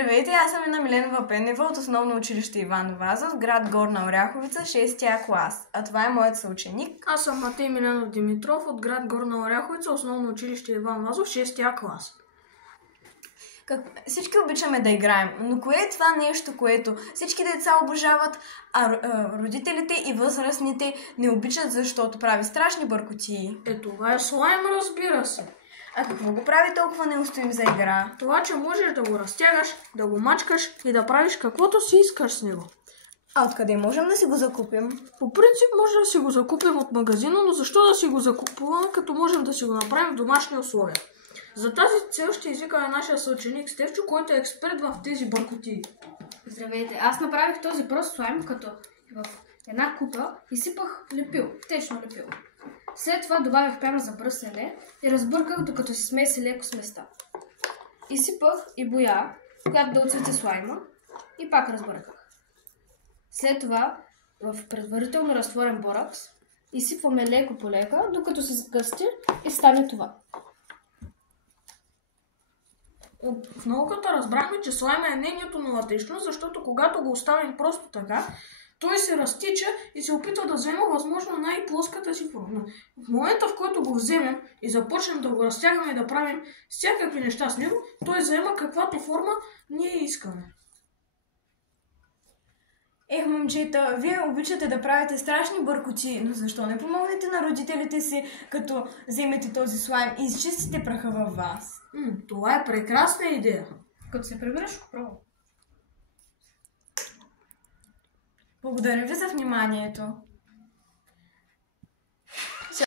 Здравейте, аз съм Ина Миленова Пенева от основно училище Иван Вазов, град Горна Оряховица, 6-я клас. А това е моят съученик. Аз съм Матей Миленов Димитров от град Горна Оряховица, основно училище Иван Вазов, 6-я клас. Всички обичаме да играем, но кое е това нещо, което всички деца обожават, а родителите и възрастните не обичат, защото прави страшни бъркотии? Това е слайм, разбира се. А какво го прави толкова неустоим за игра? Това, че можеш да го разтягаш, да го мачкаш и да правиш каквото си искаш с него. А откъде можем да си го закупим? По принцип може да си го закупим от магазина, но защо да си го закупуваме, като можем да си го направим в домашни условия? За тази цел ще извикаме нашия съученик Стефчо, който е експерт в тези бъркотии. Здравейте, аз направих този прост слайм, като в една купа изсипах лепило, течно лепило. След това добавих пяна за бръснене и разбърках, докато се смеси леко с места. Изсипах и боя, която да оцвети слайма, и пак разбърках. След това в предварително разтворен боракс изсипваме леко по лека, докато се сгъсти и стане това. В науката разбрахме, че слайма е мнението на латечно, защото когато го оставим просто така, той се разтича и се опитва да вземе възможно най-плоската си форма. В момента, в който го вземем и започнем да го разтягаме и да правим всякакви неща с него, той взема каквато форма ние искаме. Момчета, вие обичате да правите страшни бъркоти, но защо не помогнете на родителите си, като вземете този слайм и изчистите праха във вас? Това е прекрасна идея. Като се прибереш, пробвай. Благодаря ви за вниманието.